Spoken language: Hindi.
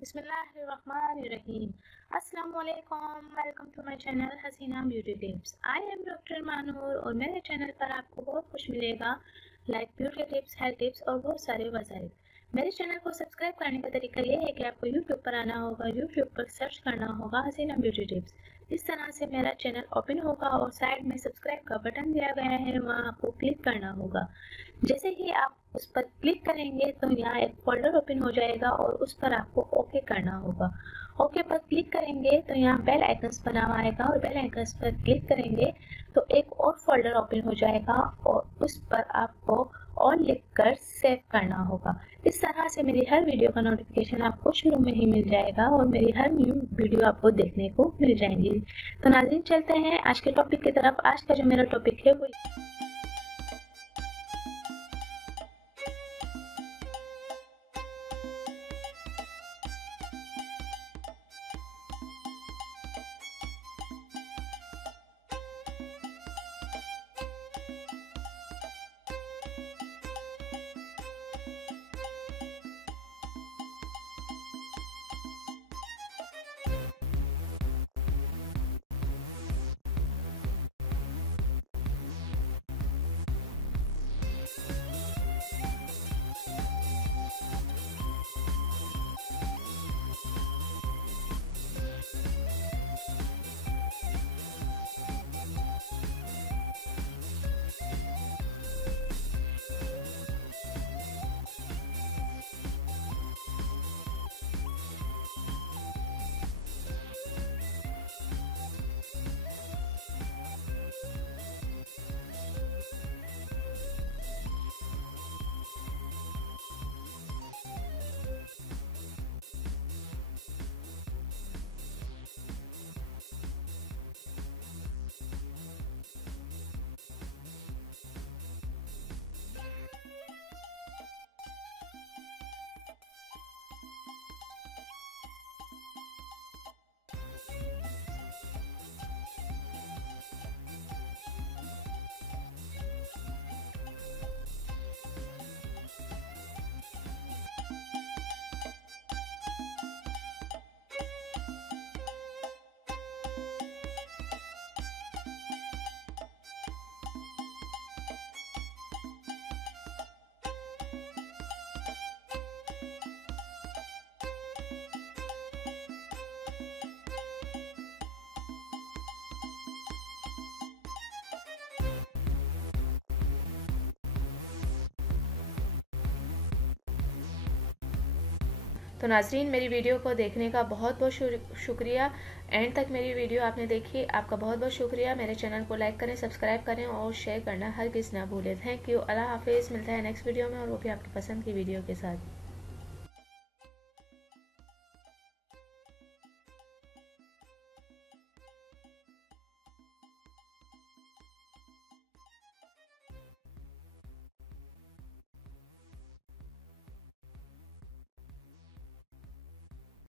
बिस्मिल्लाहिर्रहमानिर्रहीम। अस्सलाम वालेकुम, welcome to my channel Haseena Beauty Tips. I am doctor Manoor और मेरे चैनल पर आपको बहुत कुछ मिलेगा, like beauty tips, health tips और बहुत सारे वसाइल। मेरे चैनल को सब्सक्राइब करने का तरीका ये है कि आपको यूट्यूब पर आना होगा, यूट्यूब पर सर्च करना होगा हसीना ब्यूटी टिप्स। इस तरह से मेरा चैनल ओपन होगा और साइड में सब्सक्राइब का बटन दिया गया है, वहाँ आपको क्लिक करना होगा। जैसे ही आप उस पर क्लिक करेंगे तो यहाँ एक फोल्डर ओपन हो जाएगा और उस पर आपको ओके करना होगा। ओके पर क्लिक करेंगे तो यहाँ बेल आइकन्स बना हुआ आएगा और बेल आइकन्स पर क्लिक करेंगे तो एक और फोल्डर ओपन हो जाएगा और उस पर आपको ऑल लिखकर सेव करना होगा। इस तरह से मेरी हर वीडियो का नोटिफिकेशन आपको शुरू में ही मिल जाएगा और मेरी हर न्यू वीडियो आपको देखने को मिल जाएंगी। तो नाज़रीन, चलते हैं आज के टॉपिक की तरफ। आज का जो मेरा टॉपिक है वो तो नाजरीन, मेरी वीडियो को देखने का बहुत बहुत शुक्रिया। एंड तक मेरी वीडियो आपने देखी, आपका बहुत बहुत शुक्रिया। मेरे चैनल को लाइक करें, सब्सक्राइब करें और शेयर करना हरगिज़ ना भूलें। Thank you. अल्लाह हाफिज़। मिलता है नेक्स्ट वीडियो में और वो भी आपकी पसंद की वीडियो के साथ।